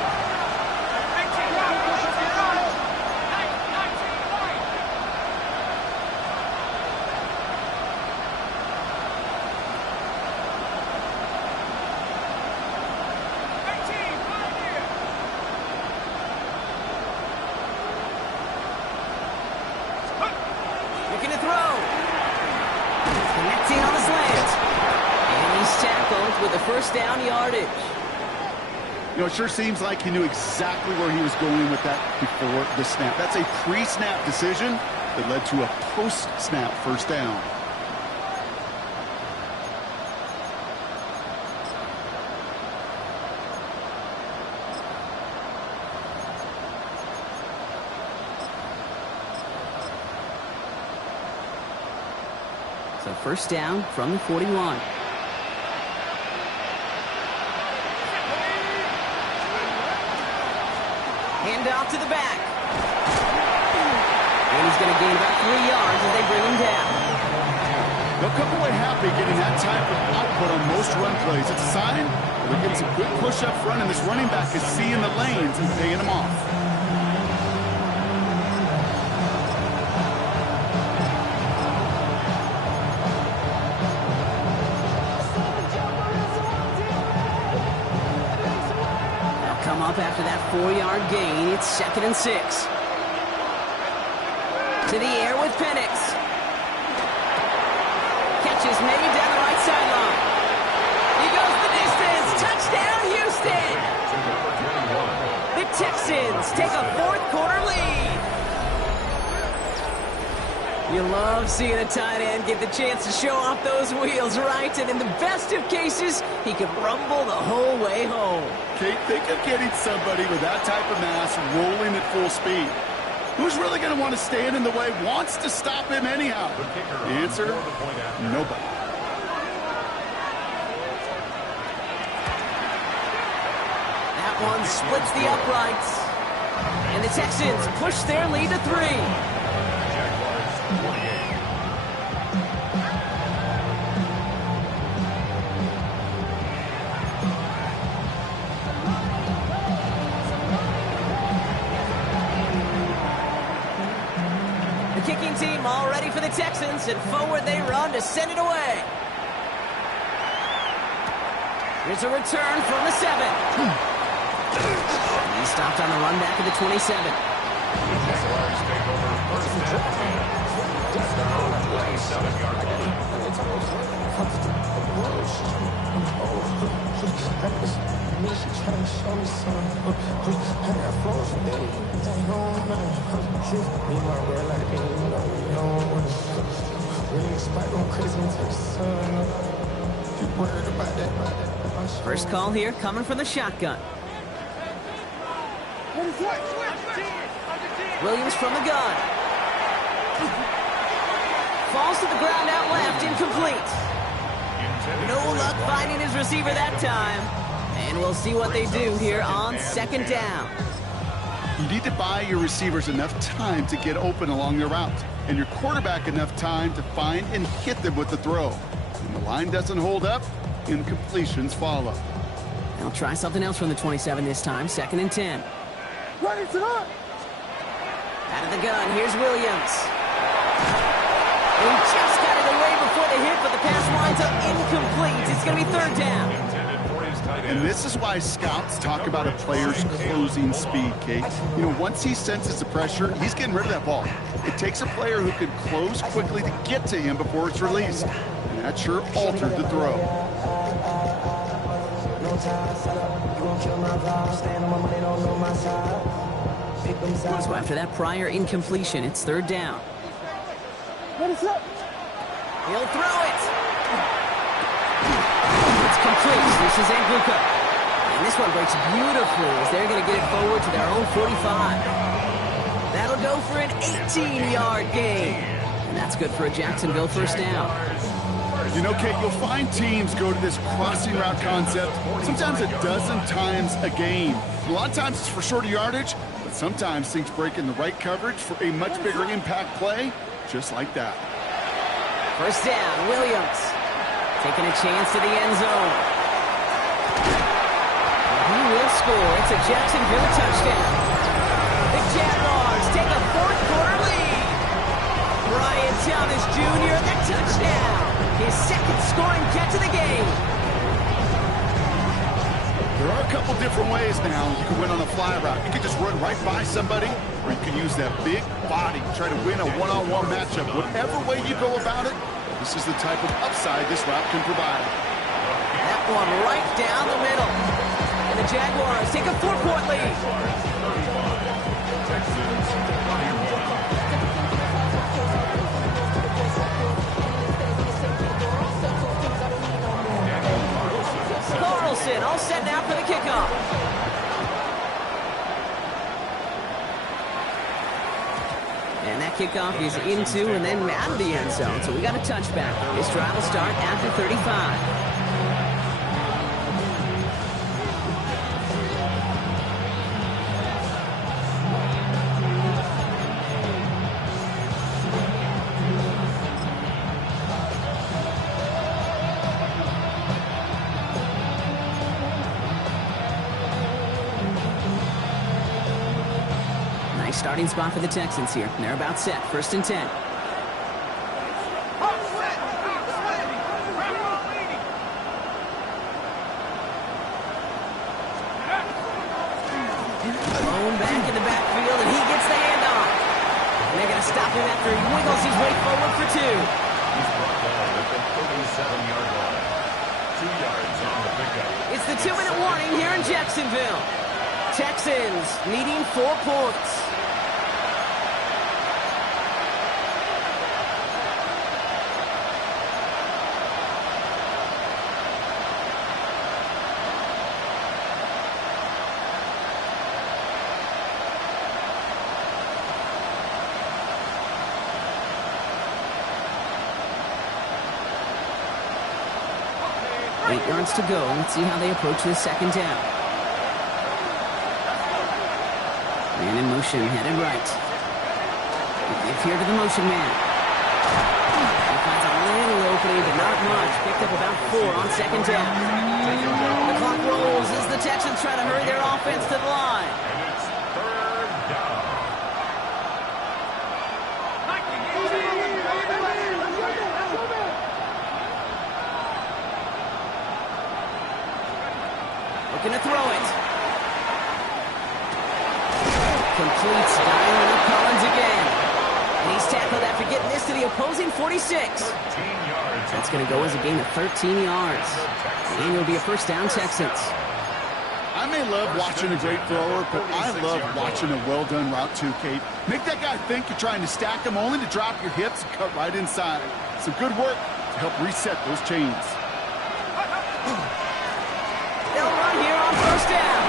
Looking to throw. Connecting on the slant. And he's tackled with the 1st down yardage. You know, it sure seems like he knew exactly where he was going with that before the snap. That's a pre-snap decision that led to a post-snap 1st down. So 1st down from the 41. Hand off to the back. And he's going to gain about 3 yards as they bring him down. They'll come away happy getting that type of output on most run plays. It's a sign that they're getting some good push up front, and this running back is seeing the lanes and paying them off. Come up after that 4-yard gain. It's 2nd and 6. To the air with Penix. Catch is made down the right sideline. He goes the distance. Touchdown, Houston. The Texans take a 4th-quarter lead. You love seeing a tight end get the chance to show off those wheels, right? And in the best of cases, he could rumble the whole way home. Kate, think of getting somebody with that type of mass rolling at full speed. Who's really going to want to stand in the way, wants to stop him anyhow? The answer, nobody. That one splits the uprights. And the Texans push their lead to 3. Kicking team all ready for the Texans, and forward they run to send it away. Here's a return from the 7. He stopped on the run back to the 27. Jaguars take over 1st and 10. Just the 27-yard line. First call here coming from the shotgun. Williams from the gun. Falls to the ground out left, incomplete. No luck finding his receiver that time. And we'll see what they do here on 2nd down. You need to buy your receivers enough time to get open along their route, and your quarterback enough time to find and hit them with the throw. When the line doesn't hold up, incompletions follow. They'll try something else from the 27 this time, 2nd and 10. Run it up. Out of the gun, here's Williams. He just got it away before the hit, but the pass winds up incomplete. It's going to be 3rd down. Intended for his And this is why scouts talk about a player's closing speed, Kate. You know, once he senses the pressure, he's getting rid of that ball. It takes a player who can close quickly to get to him before it's released. And that sure altered the throw. So after that prior incompletion, it's third down. He'll throw it. It's complete. This is Angluka. And this one breaks beautifully as they're going to get it forward to their own 45. That'll go for an 18-yard gain. And that's good for a Jacksonville first down. You know, Kate, you'll find teams go to this crossing route concept sometimes a dozen times a game. A lot of times it's for shorter yardage, but sometimes things break in the right coverage for a much bigger impact play, just like that. First down, Williams. Taking a chance to the end zone. He will score. It's a Jacksonville touchdown. The Jaguars take a fourth-quarter lead. Brian Thomas Jr., the touchdown. His second scoring catch of the game. There are a couple different ways now you can win on a fly route. You can just run right by somebody, or you can use that big body, try to win a one-on-one matchup. Whatever way you go about it, this is the type of upside this route can provide. That one right down the middle. And the Jaguars take a 4-point lead. Carlson all set now for the kickoff. And that kickoff is into and then out of the end zone. So we got a touchback. This drive will start after 35. Starting spot for the Texans here. They're about set. First and 10. Thrown back in the backfield, and he gets the handoff. And they're going to stop him after he wiggles his way forward for 2. He's brought down at the 37-yard line. 2 yards on the pickup. It's the 2-minute warning here in Jacksonville. Texans needing 4 points. Yards to go. Let's see how they approach this second down. Man in motion, headed right. Give here to the motion man. He finds a little opening, but not much. Picked up about 4 on second down. The clock rolls as the Texans try to hurry their offense to the line. And it's third down. Looking to throw it. Completes, dialing up Collins again. And he's tackled after getting this to the opposing 46. That's going to go as a gain of 13 yards. And it'll be a first down, Texans. I may love watching a great thrower, but I love watching a well-done route too, Kate. Make that guy think you're trying to stack him only to drop your hips and cut right inside. Some good work to help reset those chains. They'll run here on first down.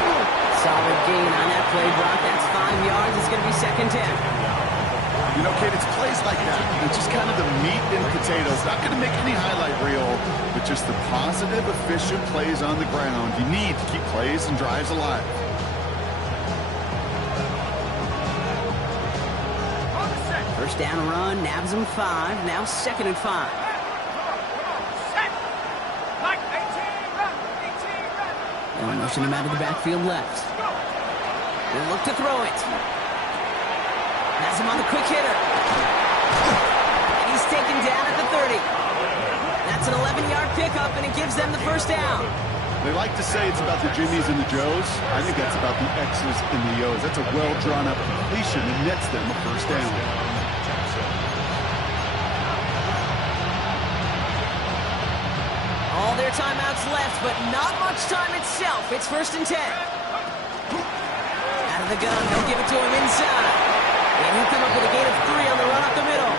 Solid gain on that play, Brock. That's 5 yards. It's going to be second down. You know, Kate, it's plays like that. It's just kind of the meat and potatoes. Not going to make any highlight reel, but just the positive, efficient plays on the ground. You need to keep plays and drives alive. First down run, nabs him 5. Now second and 5. They'll motion him out of the backfield left. They'll look to throw it. Has him on the quick hitter. And he's taken down at the 30. That's an 11-yard pickup, and it gives them the first down. They like to say it's about the Jimmies and the Joes. I think that's about the X's and the O's. That's a well-drawn-up completion that nets them a first down. All their timeouts left, but not much time itself. It's 1st and 10. Out of the gun, they'll give it to him inside. And he'll come up with a gain of 3 on the run up the middle.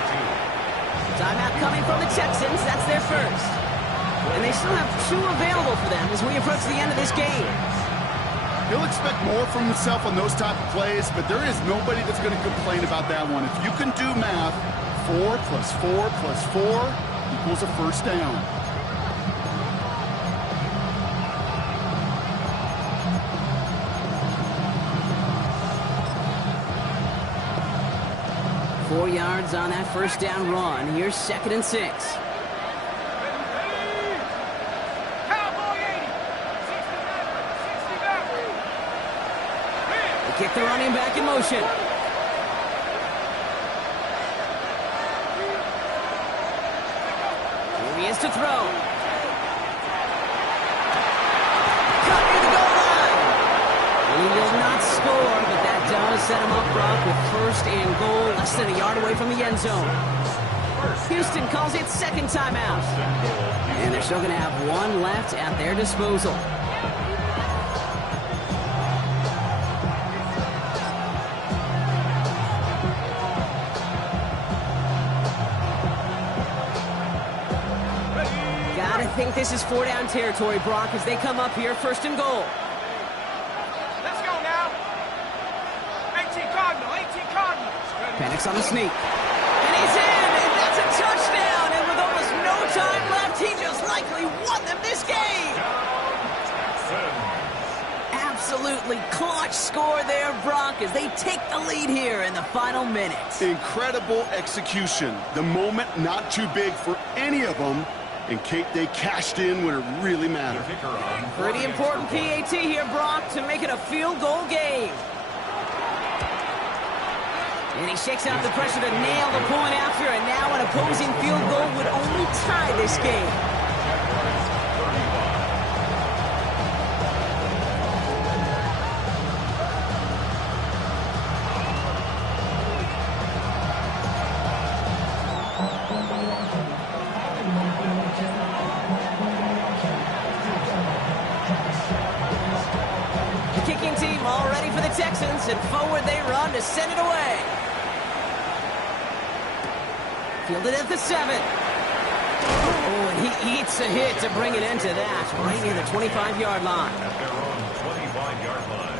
Timeout coming from the Texans. That's their first. And they still have 2 available for them as we approach the end of this game. He'll expect more from himself on those type of plays, but there is nobody that's going to complain about that one. If you can do math, 4 plus 4 plus 4 equals a first down. Four yards on that first down run. Here's 2nd and 6. They kick the running back in motion. Here he is to throw. Cut near the goal line. He will not score, but that does set him up, Brock, with 1st and goal, less than a yard away from the end zone. Houston calls it 2nd timeout. And they're still going to have 1 left at their disposal. Gotta think this is 4-down territory, Brock, as they come up here, 1st and goal. Penix on the sneak. And he's in! And that's a touchdown! And with almost no time left, he just likely won them this game! Absolutely clutch score there, Brock, as they take the lead here in the final minutes. Incredible execution. The moment not too big for any of them. And Kate, they cashed in when it really mattered. Pretty important PAT here, Brock, to make it a field goal game. And he shakes out the pressure to nail the point after, and now an opposing field goal would only tie this game. The kicking team all ready for the Texans, and forward they run to send it away. Fielded at the 7. Oh, and he eats a hit to bring it into that, right near the 25-yard line. At their own 25-yard line.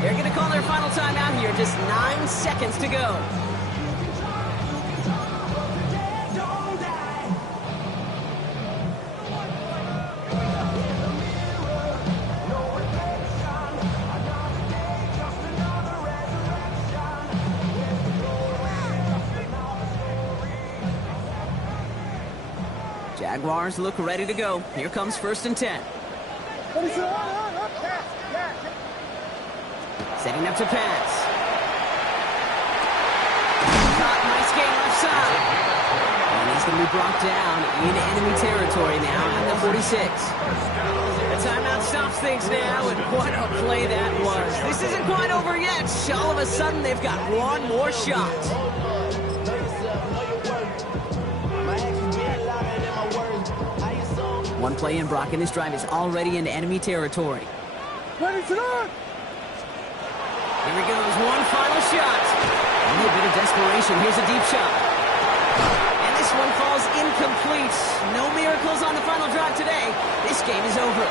They're going to call their final timeout here. Just 9 seconds to go. Jaguars look ready to go. Here comes 1st and 10. Setting up to pass. Caught, nice game left side. And he's going to be brought down in enemy territory now at the 46. The timeout stops things now, and what a play that was. This isn't quite over yet. All of a sudden, they've got one more shot. One play in, Brock, and this drive is already into enemy territory. Here he goes, one final shot. A little bit of desperation. Here's a deep shot. And this one falls incomplete. No miracles on the final drive today. This game is over.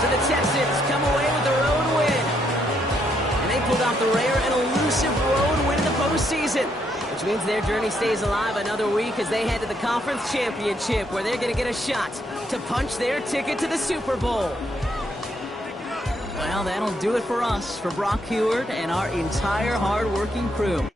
So the Texans come away with the road win. And they pulled off the rare and elusive road win in the postseason, which means their journey stays alive another week as they head to the conference championship, where they're going to get a shot to punch their ticket to the Super Bowl. Well, that'll do it for us, for Brock Heward and our entire hard-working crew.